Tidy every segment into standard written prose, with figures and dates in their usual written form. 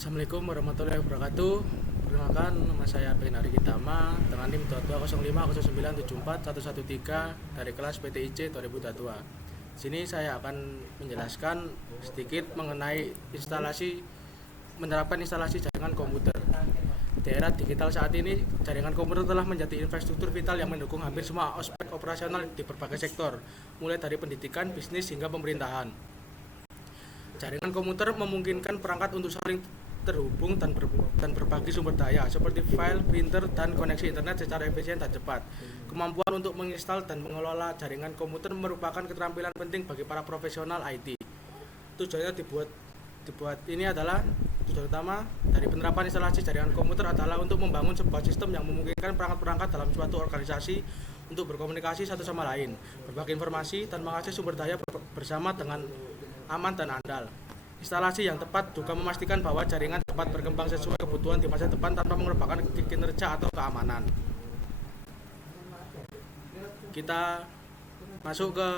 Assalamualaikum warahmatullahi wabarakatuh. Perkenalkan, nama saya Pegin Ari Kitama dengan NIM 220509741113 dari kelas PTIC 2022. Sini saya akan menjelaskan sedikit mengenai menerapkan instalasi jaringan komputer. Di era digital saat ini, jaringan komputer telah menjadi infrastruktur vital yang mendukung hampir semua aspek operasional di berbagai sektor, mulai dari pendidikan, bisnis, hingga pemerintahan. Jaringan komputer memungkinkan perangkat untuk saling terhubung dan berbagi sumber daya seperti file, printer, dan koneksi internet secara efisien dan cepat. Kemampuan untuk menginstal dan mengelola jaringan komputer merupakan keterampilan penting bagi para profesional IT. Tujuannya dibuat ini adalah tujuan utama dari penerapan instalasi jaringan komputer adalah untuk membangun sebuah sistem yang memungkinkan perangkat-perangkat dalam suatu organisasi untuk berkomunikasi satu sama lain, berbagi informasi, dan mengakses sumber daya bersama dengan aman dan andal. Instalasi yang tepat juga memastikan bahwa jaringan dapat berkembang sesuai kebutuhan di masa depan tanpa mengorbankan kinerja atau keamanan. Kita masuk ke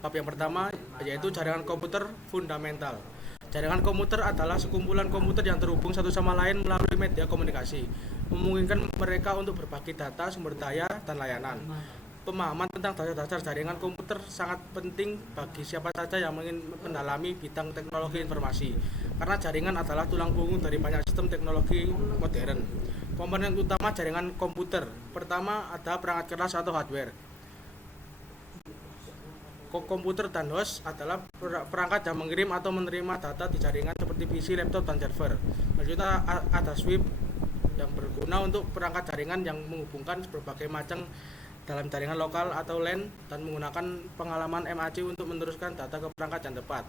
bab yang pertama, yaitu jaringan komputer fundamental. Jaringan komputer adalah sekumpulan komputer yang terhubung satu sama lain melalui media komunikasi, memungkinkan mereka untuk berbagi data, sumber daya, dan layanan. Pemahaman tentang dasar-dasar jaringan komputer sangat penting bagi siapa saja yang ingin mendalami bidang teknologi informasi, karena jaringan adalah tulang punggung dari banyak sistem teknologi modern. Komponen utama jaringan komputer pertama ada perangkat keras atau hardware. Komputer dan host adalah perangkat yang mengirim atau menerima data di jaringan seperti PC, laptop, dan server. Selanjutnya ada switch yang berguna untuk perangkat jaringan yang menghubungkan berbagai macam dalam jaringan lokal atau LAN dan menggunakan pengalaman MAC untuk meneruskan data ke perangkat yang tepat.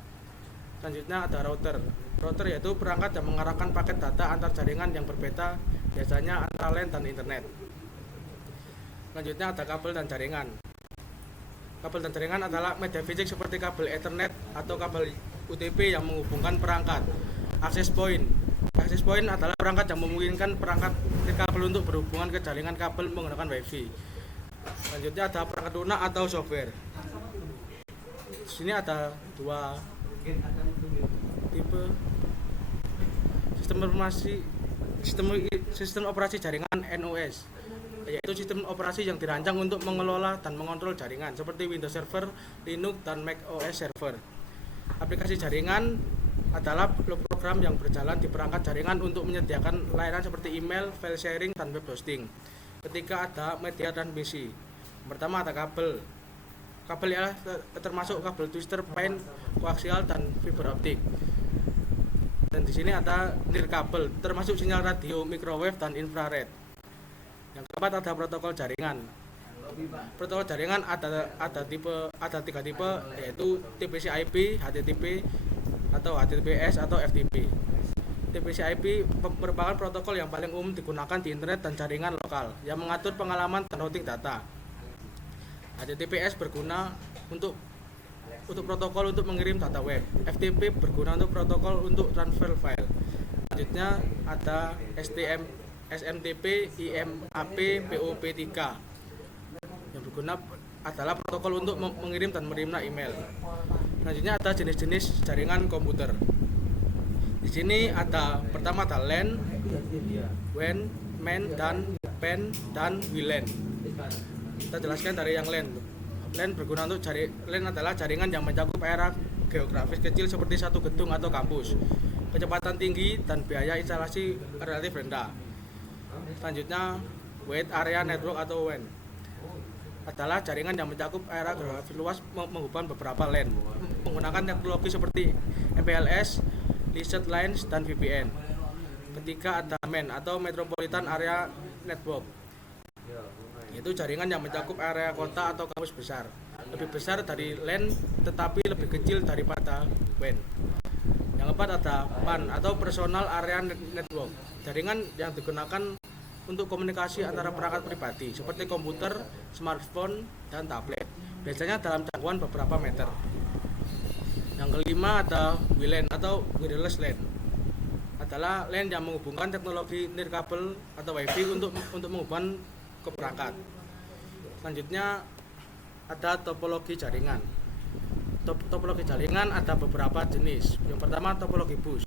Selanjutnya ada router. Router yaitu perangkat yang mengarahkan paket data antar jaringan yang berbeda, biasanya antara LAN dan internet. Selanjutnya ada kabel dan jaringan. Kabel dan jaringan adalah media fisik seperti kabel Ethernet atau kabel UTP yang menghubungkan perangkat. Access point. Access point adalah perangkat yang memungkinkan perangkat kabel untuk berhubungan ke jaringan kabel menggunakan WiFi. Selanjutnya ada perangkat lunak atau software. Di sini ada dua tipe sistem operasi jaringan NOS, yaitu sistem operasi yang dirancang untuk mengelola dan mengontrol jaringan seperti Windows Server, Linux, dan Mac OS Server. Aplikasi jaringan adalah program yang berjalan di perangkat jaringan untuk menyediakan layanan seperti email, file sharing, dan web hosting. Ketika ada media transmisi, pertama ada kabel ya termasuk kabel twister, PAN, koaksial, dan fiber optik. Dan di sini ada nirkabel termasuk sinyal radio, microwave, dan infrared. Yang keempat ada protokol jaringan. Protokol jaringan ada tiga tipe, yaitu TCP/IP, HTTP, atau HTTPS atau FTP. TCP/IP merupakan protokol yang paling umum digunakan di internet dan jaringan lokal yang mengatur pengalaman dan routing data. HTTPS berguna untuk protokol untuk mengirim data web. FTP berguna untuk protokol untuk transfer file. Selanjutnya ada SMTP, IMAP, POP3 yang berguna adalah protokol untuk mengirim dan menerima email. Selanjutnya ada jenis-jenis jaringan komputer. Di sini ada pertama ada LAN, WAN, MAN, dan PAN, dan WLAN. Kita jelaskan dari yang LAN. LAN berguna untuk LAN adalah jaringan yang mencakup area geografis kecil seperti satu gedung atau kampus. Kecepatan tinggi dan biaya instalasi relatif rendah. Selanjutnya Wide Area Network atau WAN adalah jaringan yang mencakup area geografis luas menghubungkan beberapa LAN menggunakan teknologi seperti MPLS, Leased Lines, dan VPN. Ketiga ada MAN atau Metropolitan Area Network, yaitu jaringan yang mencakup area kota atau kampus besar, lebih besar dari LAN tetapi lebih kecil daripada WAN. Yang keempat ada PAN atau Personal Area Network, jaringan yang digunakan untuk komunikasi antara perangkat pribadi seperti komputer, smartphone, dan tablet, biasanya dalam jangkauan beberapa meter. Yang kelima ada WLAN atau Wireless LAN, adalah LAN yang menghubungkan teknologi nirkabel atau WiFi untuk menghubungkan ke perangkat. Selanjutnya ada topologi jaringan. Topologi jaringan ada beberapa jenis. Yang pertama topologi bus.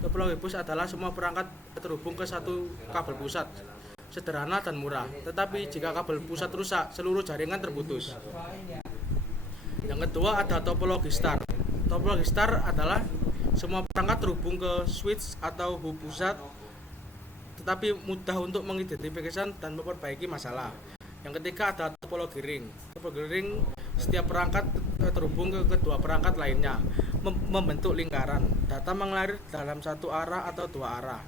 Topologi bus adalah semua perangkat terhubung ke satu kabel pusat, sederhana dan murah. Tetapi jika kabel pusat rusak, seluruh jaringan terputus. Yang kedua ada topologi star. Topologi star adalah semua perangkat terhubung ke switch atau hub pusat, tetapi mudah untuk mengidentifikasi dan memperbaiki masalah. Yang ketiga ada topologi ring. Topologi ring, setiap perangkat terhubung ke kedua perangkat lainnya, membentuk lingkaran. Data mengalir dalam satu arah atau dua arah.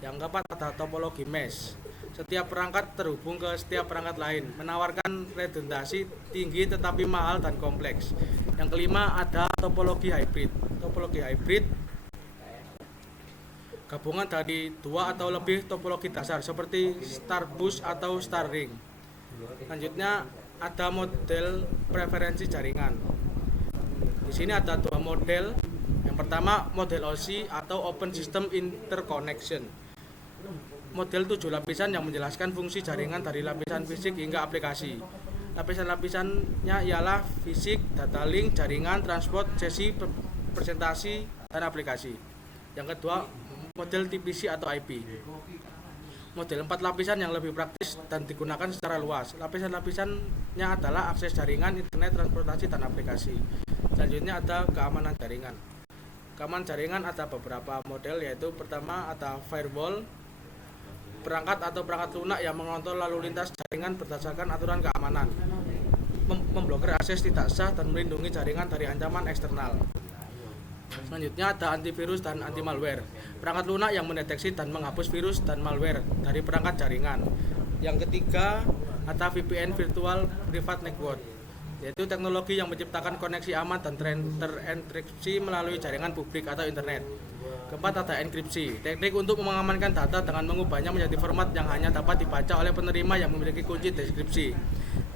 Yang keempat ada topologi mesh. Setiap perangkat terhubung ke setiap perangkat lain, menawarkan redundansi tinggi tetapi mahal dan kompleks. Yang kelima ada topologi hybrid. Topologi hybrid gabungan dari dua atau lebih topologi dasar seperti star bus atau star ring. Selanjutnya ada model preferensi jaringan. Di sini ada dua model. Yang pertama model OSI atau Open System Interconnection. Model 7 lapisan yang menjelaskan fungsi jaringan dari lapisan fisik hingga aplikasi. Lapisan-lapisannya ialah fisik, data link, jaringan, transport, sesi, presentasi, dan aplikasi. Yang kedua model TPC atau IP. Model 4 lapisan yang lebih praktis dan digunakan secara luas. Lapisan-lapisannya adalah akses jaringan, internet, transportasi, dan aplikasi. Selanjutnya ada keamanan jaringan. Keamanan jaringan ada beberapa model, yaitu pertama ada firewall, perangkat atau perangkat lunak yang mengontrol lalu lintas jaringan berdasarkan aturan keamanan, memblokir akses tidak sah dan melindungi jaringan dari ancaman eksternal. Selanjutnya ada antivirus dan anti malware. Perangkat lunak yang mendeteksi dan menghapus virus dan malware dari perangkat jaringan. Yang ketiga ada VPN, Virtual Private Network, yaitu teknologi yang menciptakan koneksi aman dan terenkripsi melalui jaringan publik atau internet. Keempat ada enkripsi, teknik untuk mengamankan data dengan mengubahnya menjadi format yang hanya dapat dibaca oleh penerima yang memiliki kunci deskripsi.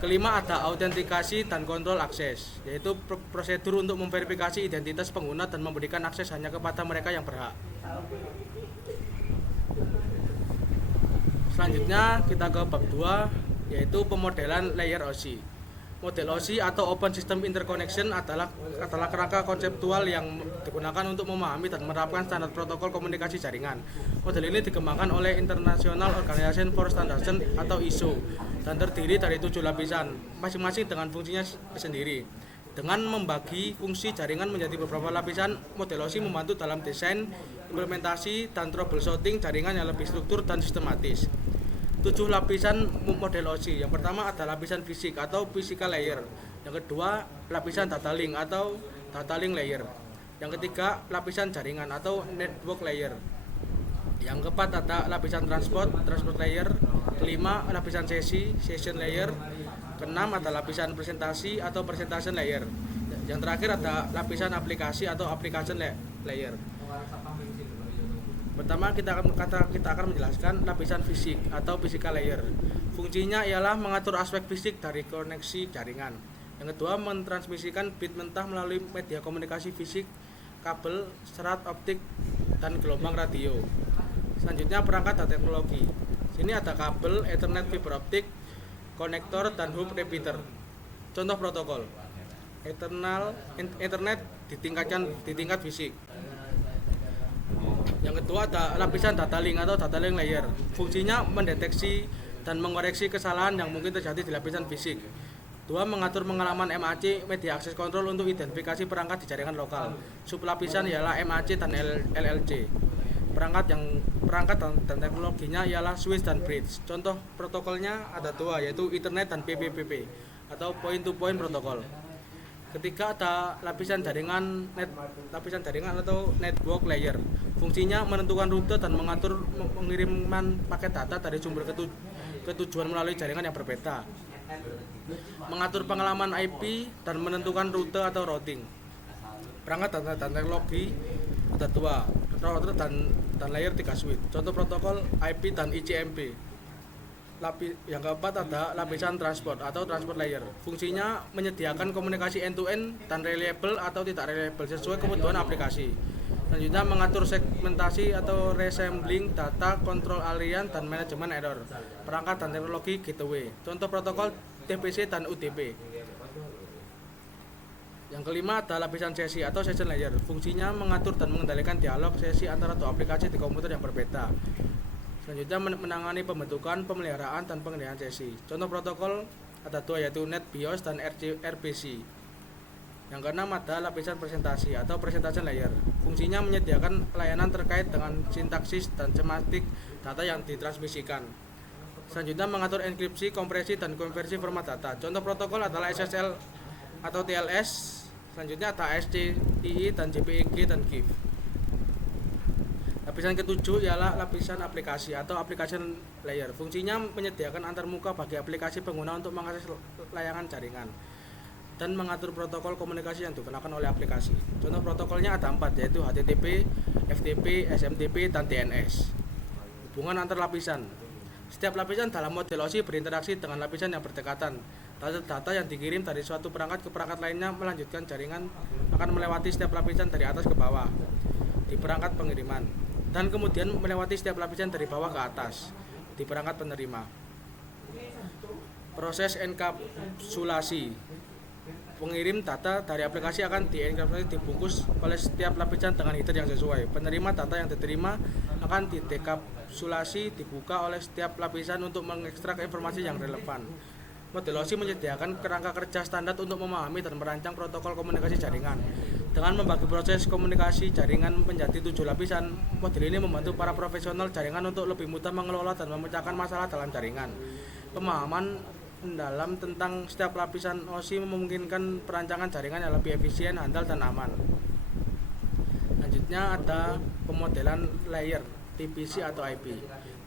Kelima ada autentikasi dan kontrol akses, yaitu prosedur untuk memverifikasi identitas pengguna dan memberikan akses hanya kepada mereka yang berhak. Selanjutnya kita ke bab 2, yaitu pemodelan layer OSI. Model OSI atau Open System Interconnection adalah kerangka konseptual yang digunakan untuk memahami dan menerapkan standar protokol komunikasi jaringan. Model ini dikembangkan oleh International Organization for Standardization atau ISO dan terdiri dari 7 lapisan, masing-masing dengan fungsinya sendiri. Dengan membagi fungsi jaringan menjadi beberapa lapisan, model OSI membantu dalam desain, implementasi, dan troubleshooting jaringan yang lebih struktur dan sistematis. 7 lapisan model OSI. Yang pertama ada lapisan fisik atau physical layer. Yang kedua lapisan data link atau data link layer. Yang ketiga lapisan jaringan atau network layer. Yang keempat ada lapisan transport layer. Kelima lapisan sesi, session layer. Keenam ada lapisan presentasi atau presentation layer. Yang terakhir ada lapisan aplikasi atau application layer. Pertama kita akan menjelaskan lapisan fisik atau physical layer. Fungsinya ialah mengatur aspek fisik dari koneksi jaringan. Yang kedua mentransmisikan bit mentah melalui media komunikasi fisik, kabel, serat optik, dan gelombang radio. Selanjutnya perangkat dan teknologi. Sini ada kabel, Ethernet, fiber optik, konektor, dan hub repeater. Contoh protokol. Ethernet di tingkat fisik. Yang kedua ada lapisan data link atau data link layer. Fungsinya mendeteksi dan mengoreksi kesalahan yang mungkin terjadi di lapisan fisik. Dua, mengatur pengalaman MAC, media access control untuk identifikasi perangkat di jaringan lokal. Sublapisan ialah MAC dan LLC. Perangkat dan teknologinya ialah switch dan bridge. Contoh protokolnya ada dua, yaitu Ethernet dan PPPP atau point to point protokol. Ketiga ada lapisan jaringan atau network layer. Fungsinya menentukan rute dan mengatur pengiriman paket data dari sumber ke tujuan melalui jaringan yang berbeda. Mengatur pengalaman IP dan menentukan rute atau routing. Perangkat dan teknologi ada dua, router dan layer 3 switch. Contoh protokol IP dan ICMP. Yang keempat ada lapisan transport atau transport layer. Fungsinya menyediakan komunikasi end-to-end dan reliable atau tidak reliable sesuai kebutuhan aplikasi. Selanjutnya mengatur segmentasi atau resembling data, kontrol aliran, dan manajemen error. Perangkat dan teknologi gateway. Contoh protokol TPC dan UDP. Yang kelima adalah lapisan sesi atau session layer. Fungsinya mengatur dan mengendalikan dialog sesi antara dua aplikasi di komputer yang berbeda. Selanjutnya menangani pembentukan, pemeliharaan, dan pengendalian sesi. Contoh protokol ada dua, yaitu NetBIOS dan RPC. Yang keenam ada lapisan presentasi atau presentation layer. Fungsinya menyediakan layanan terkait dengan sintaksis dan semantik data yang ditransmisikan. Selanjutnya mengatur enkripsi, kompresi, dan konversi format data. Contoh protokol adalah SSL atau TLS. Selanjutnya ada SCII dan JPEG dan GIF. Lapisan ketujuh ialah lapisan aplikasi atau application layer. Fungsinya menyediakan antarmuka bagi aplikasi pengguna untuk mengakses layanan jaringan dan mengatur protokol komunikasi yang digunakan oleh aplikasi. Contoh protokolnya ada 4, yaitu HTTP, FTP, SMTP, dan DNS. Hubungan antar lapisan. Setiap lapisan dalam model OSI berinteraksi dengan lapisan yang berdekatan. Data yang dikirim dari suatu perangkat ke perangkat lainnya melanjutkan jaringan akan melewati setiap lapisan dari atas ke bawah di perangkat pengiriman, dan kemudian melewati setiap lapisan dari bawah ke atas di perangkat penerima. Proses enkapsulasi. Pengirim data dari aplikasi akan dienkripsi dibungkus oleh setiap lapisan dengan header yang sesuai. Penerima data yang diterima akan didekapsulasi dibuka oleh setiap lapisan untuk mengekstrak informasi yang relevan. Model OSI menyediakan kerangka kerja standar untuk memahami dan merancang protokol komunikasi jaringan. Dengan membagi proses komunikasi jaringan menjadi 7 lapisan, model ini membantu para profesional jaringan untuk lebih mudah mengelola dan memecahkan masalah dalam jaringan. Pemahaman mendalam tentang setiap lapisan OSI memungkinkan perancangan jaringan yang lebih efisien, handal, dan aman. Selanjutnya ada pemodelan layer TPC atau IP.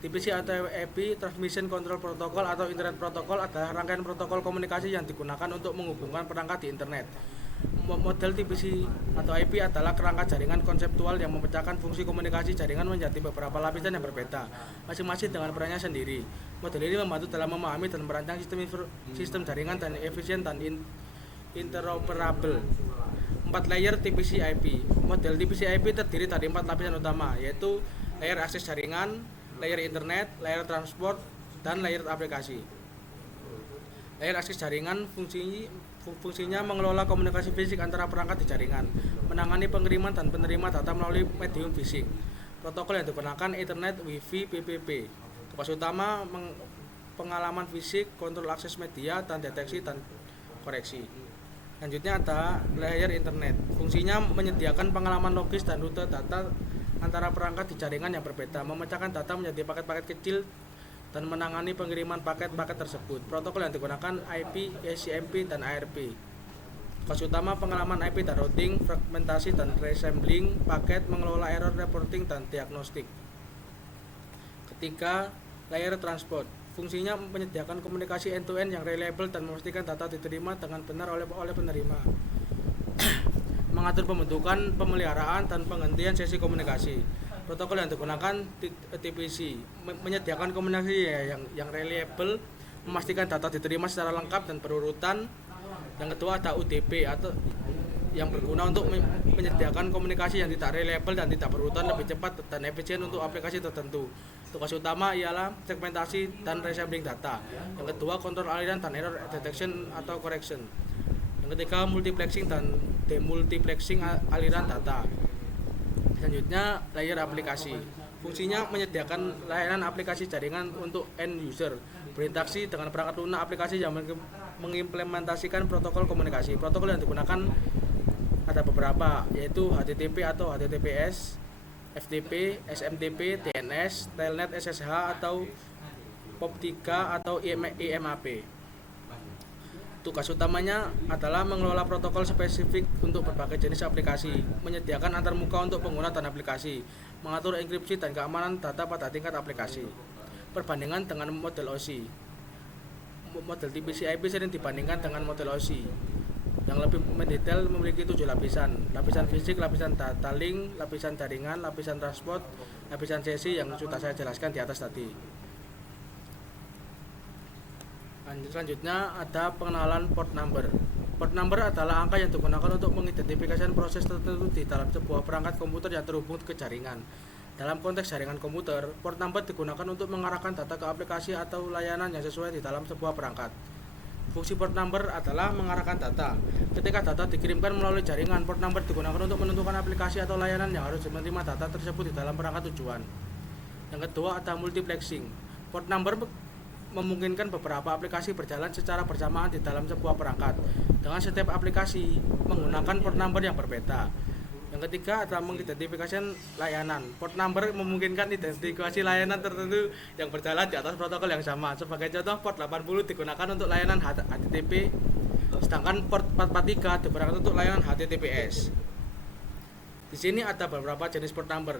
TPC atau IP, Transmission Control Protocol atau Internet Protocol, adalah rangkaian protokol komunikasi yang digunakan untuk menghubungkan perangkat di internet. Model TPC atau IP adalah kerangka jaringan konseptual yang memecahkan fungsi komunikasi jaringan menjadi beberapa lapisan yang berbeda, masing-masing dengan perannya sendiri. Model ini membantu dalam memahami dan merancang sistem jaringan dan efisien dan interoperable. 4 layer TPC IP. Model TPC IP terdiri dari 4 lapisan utama, yaitu layer akses jaringan, layer internet, layer transport, dan layer aplikasi. Layer akses jaringan fungsinya mengelola komunikasi fisik antara perangkat di jaringan, menangani pengiriman dan penerima data melalui medium fisik. Protokol yang digunakan Ethernet, Wi-Fi, PPP. Tugas utama pengalaman fisik, kontrol akses media, dan deteksi dan koreksi. Selanjutnya ada layer internet. Fungsinya menyediakan pengalaman logis dan rute data antara perangkat di jaringan yang berbeda, memecahkan data menjadi paket-paket kecil, dan menangani pengiriman paket-paket tersebut. Protokol yang digunakan IP, ACMP, dan ARP. Tugas utama pengalaman IP dan routing, fragmentasi dan resembling paket, mengelola error reporting dan diagnostik. Ketiga, layer transport. Fungsinya menyediakan komunikasi end-to-end yang reliable dan memastikan data diterima dengan benar oleh penerima. Mengatur pembentukan, pemeliharaan, dan penghentian sesi komunikasi. Protokol yang digunakan TPC menyediakan komunikasi yang reliable, memastikan data diterima secara lengkap dan berurutan. Yang kedua ada UDP atau yang berguna untuk menyediakan komunikasi yang tidak reliable dan tidak berurutan, lebih cepat dan efisien untuk aplikasi tertentu. Tugas utama ialah segmentasi dan resembling data. Yang kedua kontrol aliran dan error detection atau correction. Yang ketiga multiplexing dan demultiplexing aliran data. Selanjutnya layer aplikasi. Fungsinya menyediakan layanan aplikasi jaringan untuk end user, berinteraksi dengan perangkat lunak aplikasi yang mengimplementasikan protokol komunikasi. Protokol yang digunakan ada beberapa, yaitu HTTP atau HTTPS, FTP, SMTP, DNS, Telnet SSH atau POP3 atau IMAP. Tugas utamanya adalah mengelola protokol spesifik untuk berbagai jenis aplikasi, menyediakan antarmuka untuk pengguna dan aplikasi, mengatur enkripsi dan keamanan data pada tingkat aplikasi. Perbandingan dengan model OSI. Model TCP/IP sering dibandingkan dengan model OSI yang lebih mendetail, memiliki 7 lapisan. Lapisan fisik, lapisan data link, lapisan jaringan, lapisan transport, lapisan sesi yang sudah saya jelaskan di atas tadi. Selanjutnya ada pengenalan port number. Port number adalah angka yang digunakan untuk mengidentifikasi proses tertentu di dalam sebuah perangkat komputer yang terhubung ke jaringan. Dalam konteks jaringan komputer, port number digunakan untuk mengarahkan data ke aplikasi atau layanan yang sesuai di dalam sebuah perangkat. Fungsi port number adalah mengarahkan data. Ketika data dikirimkan melalui jaringan, port number digunakan untuk menentukan aplikasi atau layanan yang harus menerima data tersebut di dalam perangkat tujuan. Yang kedua ada multiplexing. Port number memungkinkan beberapa aplikasi berjalan secara bersamaan di dalam sebuah perangkat dengan setiap aplikasi menggunakan port number yang berbeda. Yang ketiga adalah mengidentifikasi layanan. Port number memungkinkan identifikasi layanan tertentu yang berjalan di atas protokol yang sama. Sebagai contoh, port 80 digunakan untuk layanan HTTP, sedangkan port 443 digunakan untuk layanan HTTPS. Di sini ada beberapa jenis port number.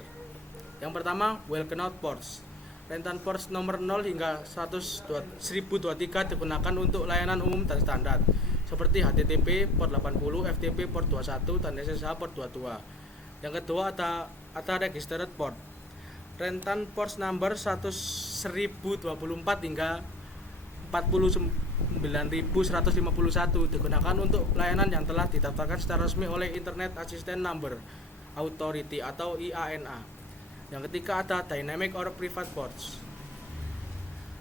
Yang pertama, well known ports. Rentan ports nomor 0 hingga 1023 digunakan untuk layanan umum dan standar seperti HTTP port 80, FTP port 21, dan SSH port 22. Yang kedua ada registered port. Rentan ports number 1024 hingga 49151 digunakan untuk layanan yang telah didaftarkan secara resmi oleh Internet Assistant Number Authority atau IANA. Yang ketiga ada dynamic or private ports.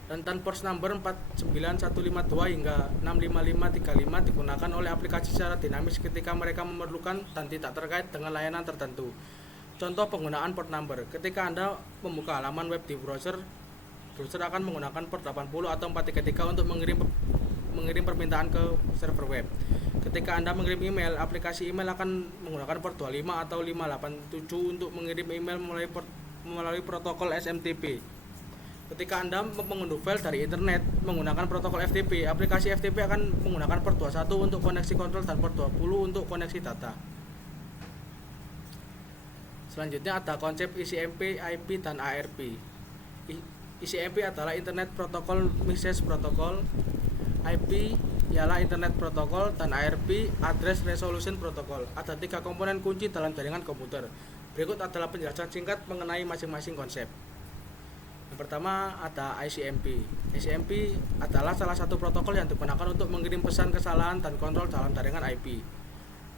Rentan ports number 49152 hingga 65535 digunakan oleh aplikasi secara dinamis ketika mereka memerlukan dan tidak terkait dengan layanan tertentu. Contoh penggunaan port number. Ketika Anda membuka halaman web di browser akan menggunakan port 80 atau 433 untuk mengirim permintaan ke server web. Ketika Anda mengirim email, aplikasi email akan menggunakan port 25 atau 587 untuk mengirim email melalui protokol SMTP. Ketika Anda mengunduh file dari internet menggunakan protokol FTP, aplikasi FTP akan menggunakan port 21 untuk koneksi kontrol dan port 20 untuk koneksi data. Selanjutnya ada konsep ICMP, IP, dan ARP. ICMP adalah Internet Protocol Message Protocol, IP ialah Internet Protocol, dan ARP Address Resolution Protocol. Ada 3 komponen kunci dalam jaringan komputer. Berikut adalah penjelasan singkat mengenai masing-masing konsep. Yang pertama ada ICMP. ICMP adalah salah satu protokol yang digunakan untuk mengirim pesan kesalahan dan kontrol dalam jaringan IP.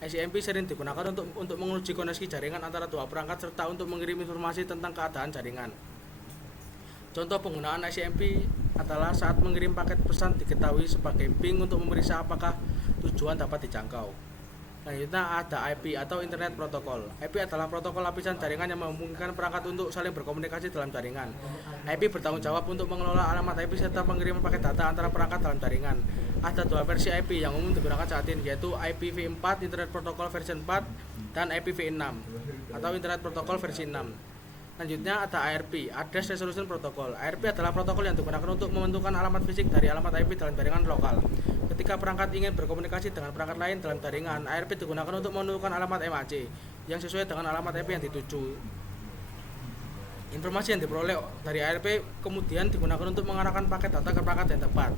ICMP sering digunakan untuk menguji koneksi jaringan antara dua perangkat serta untuk mengirim informasi tentang keadaan jaringan. Contoh penggunaan ICMP adalah saat mengirim paket pesan diketahui sebagai ping untuk memeriksa apakah tujuan dapat dijangkau. Selanjutnya ada IP atau Internet Protocol. IP adalah protokol lapisan jaringan yang memungkinkan perangkat untuk saling berkomunikasi dalam jaringan. IP bertanggung jawab untuk mengelola alamat IP serta pengiriman paket data antara perangkat dalam jaringan. Ada 2 versi IP yang umum digunakan saat ini, yaitu IPv4 Internet Protocol version 4 dan IPv6 atau Internet Protocol versi 6. Selanjutnya ada ARP, Address Resolution Protocol. ARP adalah protokol yang digunakan untuk menentukan alamat fisik dari alamat IP dalam jaringan lokal. Ketika perangkat ingin berkomunikasi dengan perangkat lain dalam jaringan, ARP digunakan untuk menentukan alamat MAC yang sesuai dengan alamat IP yang dituju. Informasi yang diperoleh dari ARP kemudian digunakan untuk mengarahkan paket data ke perangkat yang tepat.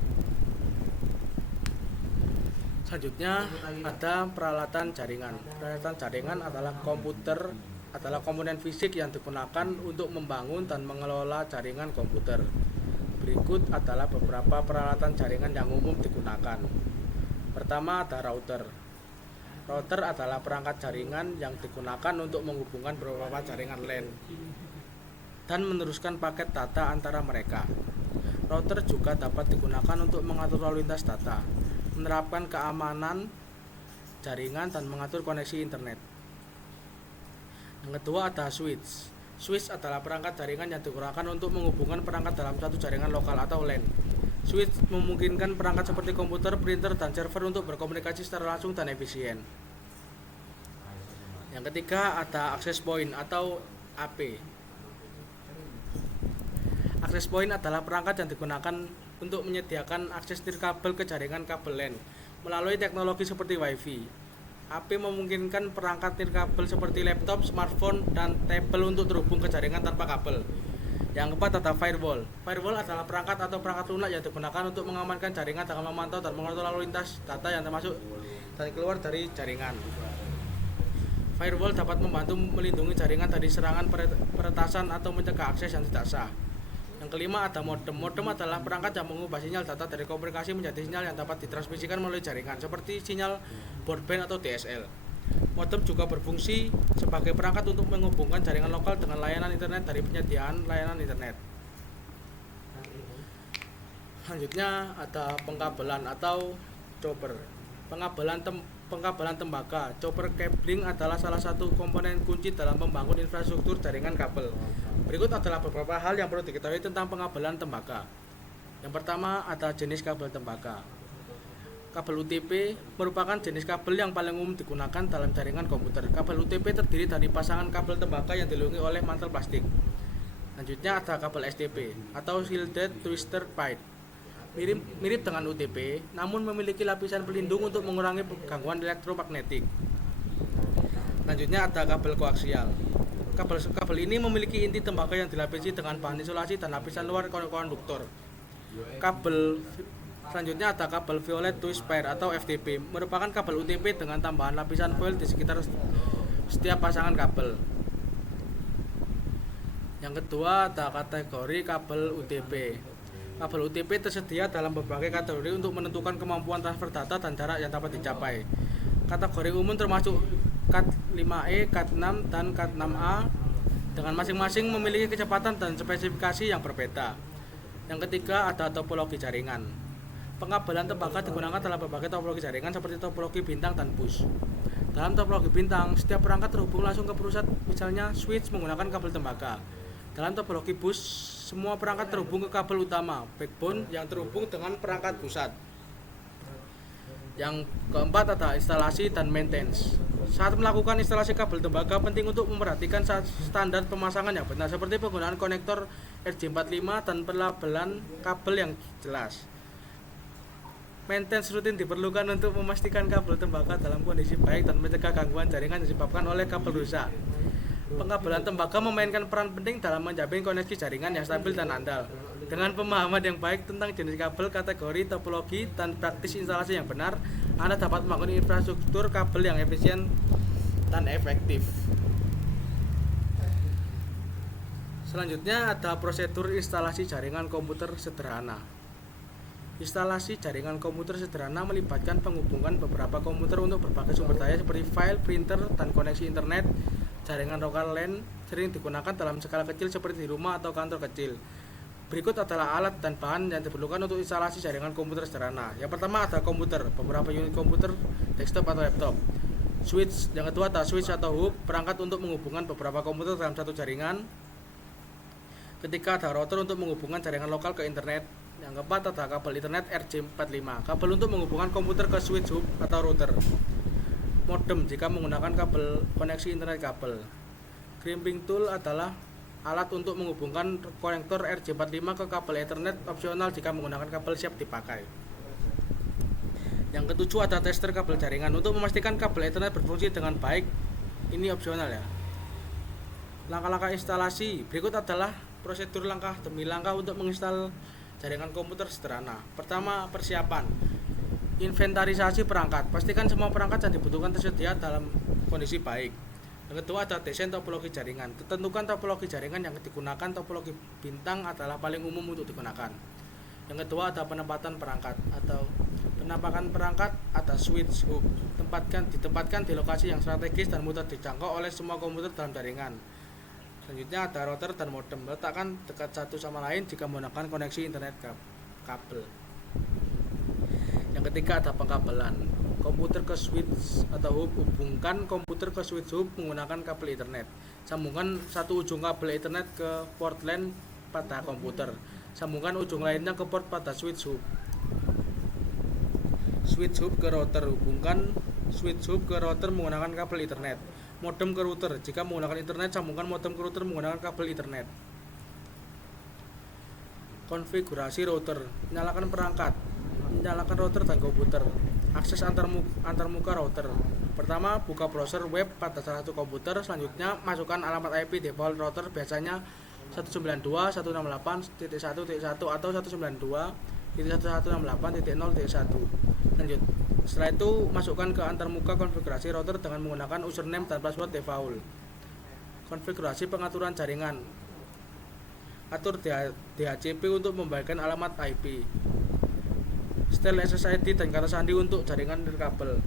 Selanjutnya ada peralatan jaringan. Peralatan jaringan adalah komponen fisik yang digunakan untuk membangun dan mengelola jaringan komputer. Berikut adalah beberapa peralatan jaringan yang umum digunakan. Pertama ada router. Router adalah perangkat jaringan yang digunakan untuk menghubungkan beberapa jaringan LAN dan meneruskan paket data antara mereka. Router juga dapat digunakan untuk mengatur lalu lintas data, menerapkan keamanan jaringan, dan mengatur koneksi internet. Yang kedua ada switch. Switch adalah perangkat jaringan yang digunakan untuk menghubungkan perangkat dalam satu jaringan lokal atau LAN. Switch memungkinkan perangkat seperti komputer, printer, dan server untuk berkomunikasi secara langsung dan efisien. Yang ketiga ada access point atau AP. Access point adalah perangkat yang digunakan untuk menyediakan akses nirkabel ke jaringan kabel LAN melalui teknologi seperti Wi-Fi. AP memungkinkan perangkat nirkabel seperti laptop, smartphone, dan tablet untuk terhubung ke jaringan tanpa kabel. Yang keempat ada firewall. Firewall adalah perangkat atau perangkat lunak yang digunakan untuk mengamankan jaringan dengan memantau dan mengatur lalu lintas data yang termasuk dan keluar dari jaringan. Firewall dapat membantu melindungi jaringan dari serangan peretasan atau mencegah akses yang tidak sah. Yang kelima ada modem. Modem adalah perangkat yang mengubah sinyal data dari komunikasi menjadi sinyal yang dapat ditransmisikan melalui jaringan seperti sinyal broadband atau DSL. Modem juga berfungsi sebagai perangkat untuk menghubungkan jaringan lokal dengan layanan internet dari penyediaan layanan internet. Selanjutnya ada pengkabelan atau chopper. Pengkabelan tembaga. Chopper cabling adalah salah satu komponen kunci dalam membangun infrastruktur jaringan kabel. Berikut adalah beberapa hal yang perlu diketahui tentang pengkabelan tembaga. Yang pertama ada jenis kabel tembaga. Kabel UTP merupakan jenis kabel yang paling umum digunakan dalam jaringan komputer. Kabel UTP terdiri dari pasangan kabel tembaga yang dilindungi oleh mantel plastik. Selanjutnya ada kabel STP atau Shielded Twisted Pipe. Mirip dengan UTP, namun memiliki lapisan pelindung untuk mengurangi gangguan elektromagnetik. Selanjutnya ada kabel koaksial. Kabel ini memiliki inti tembaga yang dilapisi dengan bahan isolasi dan lapisan luar konduktor. Selanjutnya ada kabel Violet Twist Pair atau FTP, merupakan kabel UTP dengan tambahan lapisan foil di sekitar setiap pasangan kabel. Yang kedua ada kategori kabel UTP. Kabel UTP tersedia dalam berbagai kategori untuk menentukan kemampuan transfer data dan jarak yang dapat dicapai. Kategori umum termasuk CAT5E, CAT6, dan CAT6A dengan masing-masing memiliki kecepatan dan spesifikasi yang berbeda. Yang ketiga ada topologi jaringan. Pengkabelan tembaga digunakan dalam berbagai topologi jaringan seperti topologi bintang dan bus. Dalam topologi bintang, setiap perangkat terhubung langsung ke pusat, misalnya switch menggunakan kabel tembaga. Dalam topologi bus, semua perangkat terhubung ke kabel utama, backbone yang terhubung dengan perangkat pusat. Yang keempat ada instalasi dan maintenance. Saat melakukan instalasi kabel tembaga, penting untuk memperhatikan standar pemasangan yang benar, seperti penggunaan konektor RJ45 dan pelabelan kabel yang jelas. Maintenance rutin diperlukan untuk memastikan kabel tembaga dalam kondisi baik dan mencegah gangguan jaringan yang disebabkan oleh kabel rusak. Pengkabelan tembaga memainkan peran penting dalam menjamin koneksi jaringan yang stabil dan andal. Dengan pemahaman yang baik tentang jenis kabel, kategori, topologi, dan praktis instalasi yang benar, Anda dapat membangun infrastruktur kabel yang efisien dan efektif. Selanjutnya ada prosedur instalasi jaringan komputer sederhana. Instalasi jaringan komputer sederhana melibatkan penghubungan beberapa komputer untuk berbagai sumber daya seperti file, printer, dan koneksi internet. Jaringan lokal LAN sering digunakan dalam skala kecil seperti di rumah atau kantor kecil. Berikut adalah alat dan bahan yang diperlukan untuk instalasi jaringan komputer sederhana. Yang pertama ada komputer, beberapa unit komputer, desktop atau laptop. Switch, yang kedua ada switch atau hub, perangkat untuk menghubungkan beberapa komputer dalam satu jaringan. Ketiga ada router untuk menghubungkan jaringan lokal ke internet. Yang keempat ada kabel internet RJ45, kabel untuk menghubungkan komputer ke switch hub atau router. Modem jika menggunakan kabel koneksi internet kabel. Crimping tool adalah alat untuk menghubungkan konektor RJ45 ke kabel Ethernet, opsional jika menggunakan kabel siap dipakai. Yang ketujuh ada tester kabel jaringan untuk memastikan kabel Ethernet berfungsi dengan baik. Ini opsional ya. Langkah-langkah instalasi berikut adalah prosedur langkah demi langkah untuk menginstal jaringan komputer sederhana. Pertama, persiapan. Inventarisasi perangkat. Pastikan semua perangkat yang dibutuhkan tersedia dalam kondisi baik. Yang kedua ada desain topologi jaringan. Tentukan topologi jaringan yang digunakan. Topologi bintang adalah paling umum untuk digunakan. Yang kedua ada penempatan perangkat atau penampakan perangkat ada switch hub. Ditempatkan di lokasi yang strategis dan mudah dijangkau oleh semua komputer dalam jaringan. Selanjutnya ada router dan modem. Letakkan dekat satu sama lain jika menggunakan koneksi internet kabel. Yang ketiga ada pengkabelan. Komputer ke switch atau hub. Hubungkan komputer ke switch hub menggunakan kabel Ethernet. Sambungkan satu ujung kabel Ethernet ke port LAN pada komputer. Sambungkan ujung lainnya ke port pada switch hub. Switch hub ke router. Hubungkan switch hub ke router menggunakan kabel Ethernet. Modem ke router. Jika menggunakan internet, sambungkan modem ke router menggunakan kabel Ethernet. Konfigurasi router. Nyalakan perangkat. Nyalakan router dan komputer. Akses antarmuka router. Pertama, buka browser web pada salah satu komputer. Selanjutnya, masukkan alamat IP default router, biasanya 192.168.1.1 atau 192.168.0.1. Lanjut. Setelah itu, masukkan ke antarmuka konfigurasi router dengan menggunakan username dan password default. Konfigurasi pengaturan jaringan. Atur DHCP untuk membagikan alamat IP. Setel SSID dan kata sandi untuk jaringan nirkabel.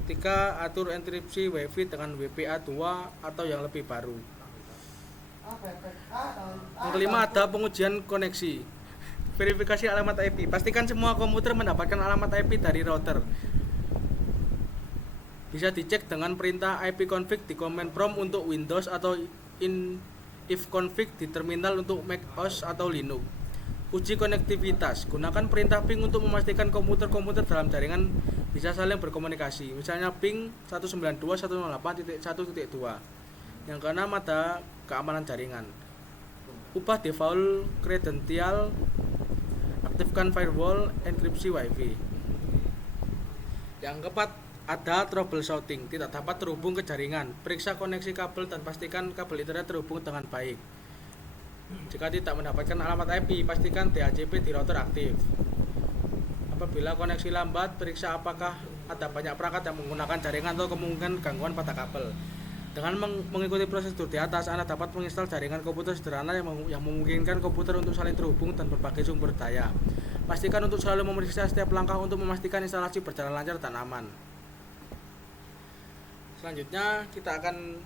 Ketiga, atur enkripsi WiFi dengan WPA2 atau yang lebih baru. Yang kelima ada pengujian koneksi. Verifikasi alamat IP. Pastikan semua komputer mendapatkan alamat IP dari router. Bisa dicek dengan perintah ipconfig di command prompt untuk Windows atau ifconfig di terminal untuk Mac OS atau Linux. Uji konektivitas. Gunakan perintah ping untuk memastikan komputer-komputer dalam jaringan bisa saling berkomunikasi. Misalnya ping 192.168.1.2. Yang keenam ada keamanan jaringan. Ubah default credential, aktifkan firewall, enkripsi WiFi. Yang keempat ada troubleshooting, tidak dapat terhubung ke jaringan. Periksa koneksi kabel dan pastikan kabel internet terhubung dengan baik. Jika tidak mendapatkan alamat IP, pastikan DHCP di router aktif. Apabila koneksi lambat, periksa apakah ada banyak perangkat yang menggunakan jaringan atau kemungkinan gangguan pada kabel. Dengan mengikuti prosedur di atas, Anda dapat menginstal jaringan komputer sederhana yang memungkinkan komputer untuk saling terhubung dan berbagai sumber daya. Pastikan untuk selalu memeriksa setiap langkah untuk memastikan instalasi berjalan lancar dan aman. Selanjutnya kita akan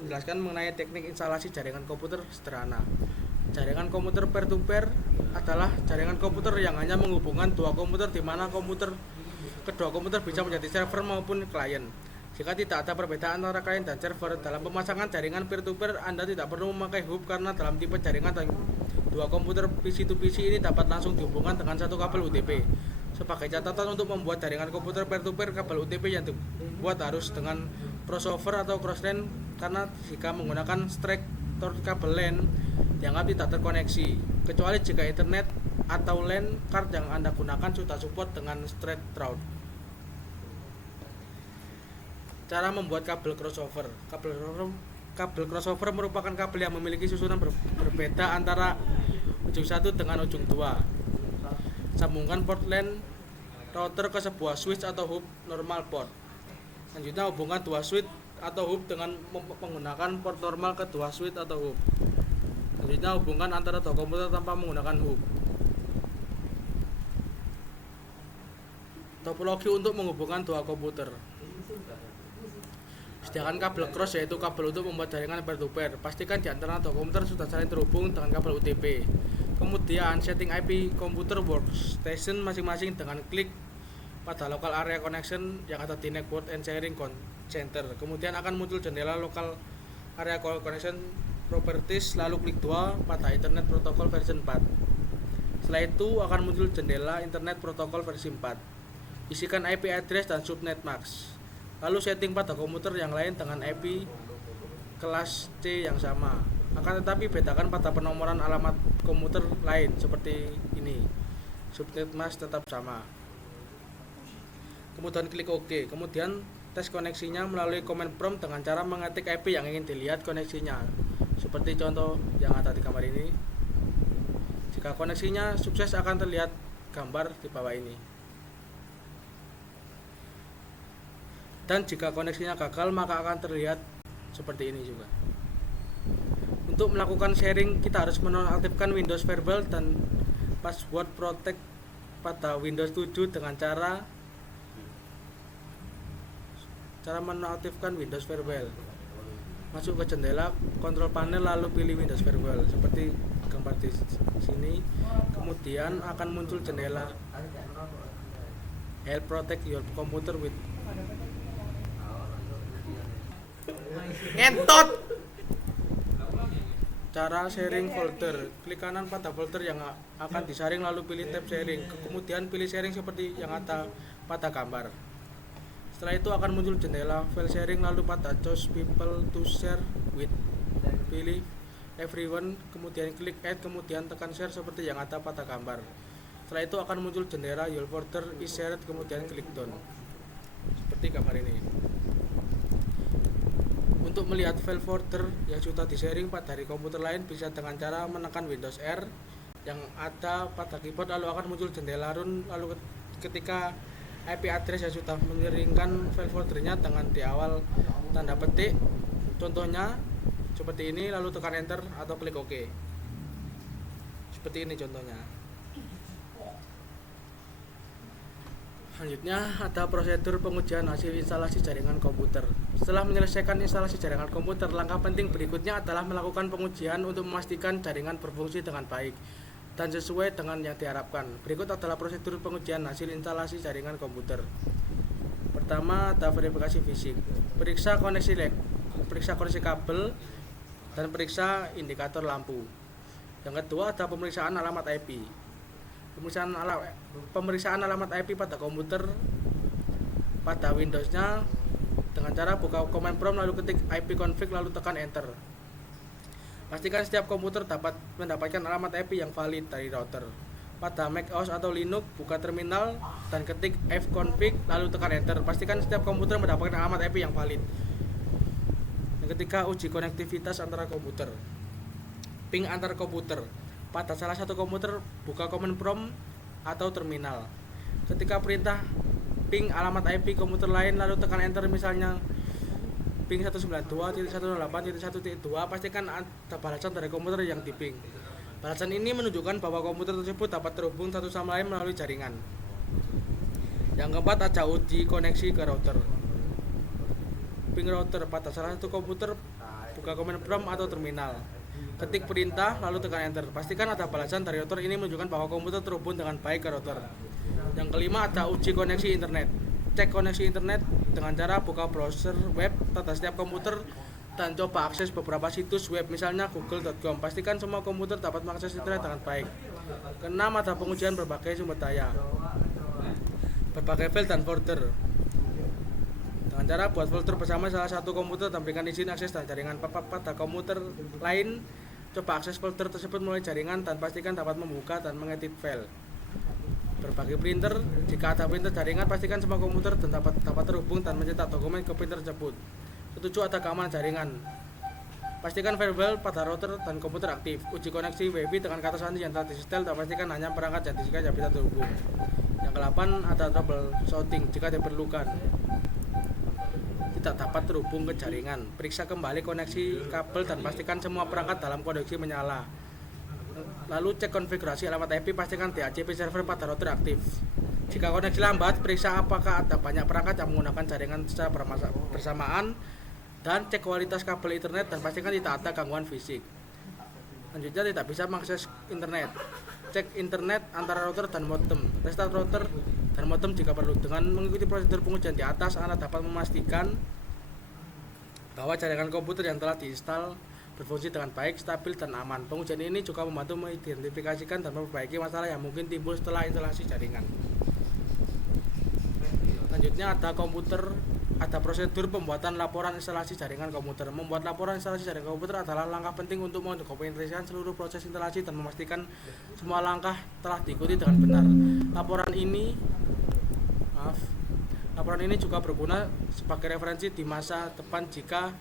menjelaskan mengenai teknik instalasi jaringan komputer sederhana. Jaringan komputer peer-to-peer adalah jaringan komputer yang hanya menghubungkan dua komputer di mana kedua komputer bisa menjadi server maupun klien. Jika tidak ada perbedaan antara klien dan server, dalam pemasangan jaringan peer-to-peer Anda tidak perlu memakai hub karena dalam tipe jaringan dua komputer PC-to-PC ini dapat langsung dihubungkan dengan satu kabel UTP. Sebagai catatan, untuk membuat jaringan komputer peer-to-peer, kabel UTP yang dibuat harus dengan crossover atau cross-LAN, karena jika menggunakan straight kabel LAN dianggap tidak terkoneksi, kecuali jika internet atau LAN card yang Anda gunakan sudah support dengan straight route. Cara membuat kabel crossover. Kabel crossover merupakan kabel yang memiliki susunan berbeda antara ujung satu dengan ujung dua. Sambungkan port LAN router ke sebuah switch atau hub normal port. Selanjutnya hubungkan dua switch atau hub dengan menggunakan port normal ke dua switch atau hub. Selanjutnya hubungkan antara dua komputer tanpa menggunakan hub. Topologi untuk menghubungkan dua komputer. Sediakan kabel cross, yaitu kabel untuk membuat jaringan peer-to-peer. Pastikan di antara dua komputer sudah saling terhubung dengan kabel UTP. Kemudian setting IP komputer workstation masing-masing dengan klik pada local area connection yang ada di network and sharing center. Kemudian akan muncul jendela local area connection properties, lalu klik 2 pada internet protocol version 4. Setelah itu akan muncul jendela internet protocol versi 4. Isikan IP address dan subnet mask. Lalu setting pada komputer yang lain dengan IP kelas C yang sama. Akan tetapi bedakan pada penomoran alamat komputer lain seperti ini. Subnet mask tetap sama. Kemudian klik OK. Kemudian tes koneksinya melalui command prompt dengan cara mengetik IP yang ingin dilihat koneksinya. Seperti contoh yang ada di gambar ini. Jika koneksinya sukses akan terlihat gambar di bawah ini. Dan jika koneksinya gagal maka akan terlihat seperti ini juga. Untuk melakukan sharing kita harus menonaktifkan Windows Firewall dan password protect pada Windows 7 dengan cara menonaktifkan Windows Firewall. Masuk ke jendela control panel lalu pilih Windows Firewall seperti gambar di sini. Kemudian akan muncul jendela Help protect your computer with entot. Cara sharing folder. Klik kanan pada folder yang akan disaring lalu pilih tab sharing. Kemudian pilih sharing seperti yang ada pada gambar. Setelah itu akan muncul jendela file sharing lalu pada choose people to share with. Pilih everyone, kemudian klik add, kemudian tekan share seperti yang ada pada gambar. Setelah itu akan muncul jendela your folder is shared, kemudian klik done. Seperti gambar ini. Untuk melihat file folder yang sudah di-sharing dari komputer lain bisa dengan cara menekan Windows R yang ada pada keyboard, lalu akan muncul jendela run, lalu ketika IP address yang sudah mengirimkan file foldernya dengan di awal tanda petik, contohnya seperti ini, lalu tekan enter atau klik OK. Seperti ini contohnya. Selanjutnya ada prosedur pengujian hasil instalasi jaringan komputer. Setelah menyelesaikan instalasi jaringan komputer, langkah penting berikutnya adalah melakukan pengujian untuk memastikan jaringan berfungsi dengan baik. dan sesuai dengan yang diharapkan. Berikut adalah prosedur pengujian hasil instalasi jaringan komputer. Pertama, ada verifikasi fisik. Periksa koneksi kabel dan periksa indikator lampu. Yang kedua, ada pemeriksaan alamat IP. Pemeriksaan alamat IP pada komputer pada Windows-nya dengan cara buka command prompt lalu ketik ipconfig lalu tekan enter. Pastikan setiap komputer dapat mendapatkan alamat IP yang valid dari router. Pada Mac OS atau Linux, buka terminal dan ketik fconfig lalu tekan enter. Pastikan setiap komputer mendapatkan alamat IP yang valid. Yang ketiga, uji konektivitas antara komputer. Ping antar komputer. Pada salah satu komputer, buka command prompt atau terminal. Ketika perintah ping alamat IP komputer lain lalu tekan enter, misalnya ping 192.168.1.2, pastikan ada balasan dari komputer yang diping. Balasan ini menunjukkan bahwa komputer tersebut dapat terhubung satu sama lain melalui jaringan. Yang keempat, ada uji koneksi ke router. Ping router. Pada salah satu komputer, buka command prompt atau terminal. Ketik perintah lalu tekan enter. Pastikan ada balasan dari router ini menunjukkan bahwa komputer terhubung dengan baik ke router. Yang kelima, ada uji koneksi internet. Cek koneksi internet dengan cara buka browser web pada setiap komputer dan coba akses beberapa situs web, misalnya google.com. Pastikan semua komputer dapat mengakses internet dengan baik. Keenam, ada pengujian berbagai sumber daya. Berbagai file dan folder. Dengan cara buat folder bersama salah satu komputer dan berikan izin akses dan jaringan pada komputer lain. Coba akses folder tersebut melalui jaringan dan pastikan dapat membuka dan mengedit file. Berbagi printer. Jika ada printer jaringan, pastikan semua komputer dan dapat terhubung dan mencetak dokumen ke printer tersebut. Ketujuh, ada keamanan jaringan. Pastikan firewall pada router dan komputer aktif. Uji koneksi WiFi dengan kata sandi yang telah disetel dan pastikan hanya perangkat yang disediakan yang bisa terhubung. Yang ke-8, ada troubleshooting jika diperlukan tidak dapat terhubung ke jaringan. Periksa kembali koneksi kabel dan pastikan semua perangkat dalam koneksi menyala. Lalu cek konfigurasi alamat IP, pastikan DHCP server pada router aktif. Jika koneksi lambat, periksa apakah ada banyak perangkat yang menggunakan jaringan secara bersamaan dan cek kualitas kabel internet dan pastikan tidak ada gangguan fisik. Selanjutnya, tidak bisa mengakses internet. Cek internet antara router dan modem. Restart router dan modem jika perlu. Dengan mengikuti prosedur pengujian di atas, Anda dapat memastikan bahwa jaringan komputer yang telah diinstal berfungsi dengan baik, stabil, dan aman. Pengujian ini juga membantu mengidentifikasikan dan memperbaiki masalah yang mungkin timbul setelah instalasi jaringan. Selanjutnya, ada prosedur pembuatan laporan instalasi jaringan komputer. Membuat laporan instalasi jaringan komputer adalah langkah penting untuk mendokumentasikan seluruh proses instalasi dan memastikan semua langkah telah diikuti dengan benar. Laporan ini juga berguna sebagai referensi di masa depan jika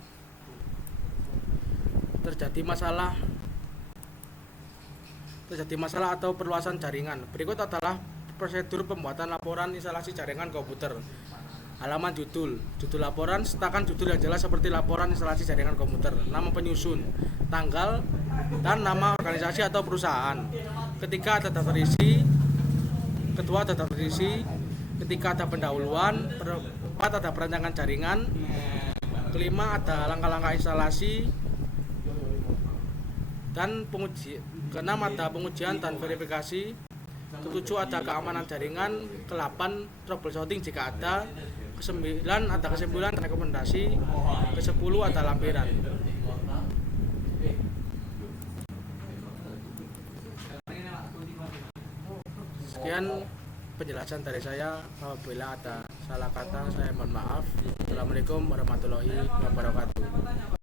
terjadi masalah atau perluasan jaringan. Berikut adalah prosedur pembuatan laporan instalasi jaringan komputer. Halaman judul laporan, sertakan judul yang jelas seperti laporan instalasi jaringan komputer, nama penyusun, tanggal, dan nama organisasi atau perusahaan. Kedua, ada daftar isi. Ketiga, ada pendahuluan. Keempat, ada perancangan jaringan. Kelima, ada langkah-langkah instalasi. Dan keenam, ada pengujian dan verifikasi. Ketujuh, ada keamanan jaringan. Ke-8, troubleshooting jika ada. Ke-9, ada kesimpulan dan rekomendasi. Ke-10, ada lampiran. Sekian penjelasan dari saya. Apabila ada salah kata, saya mohon maaf. Assalamualaikum warahmatullahi wabarakatuh.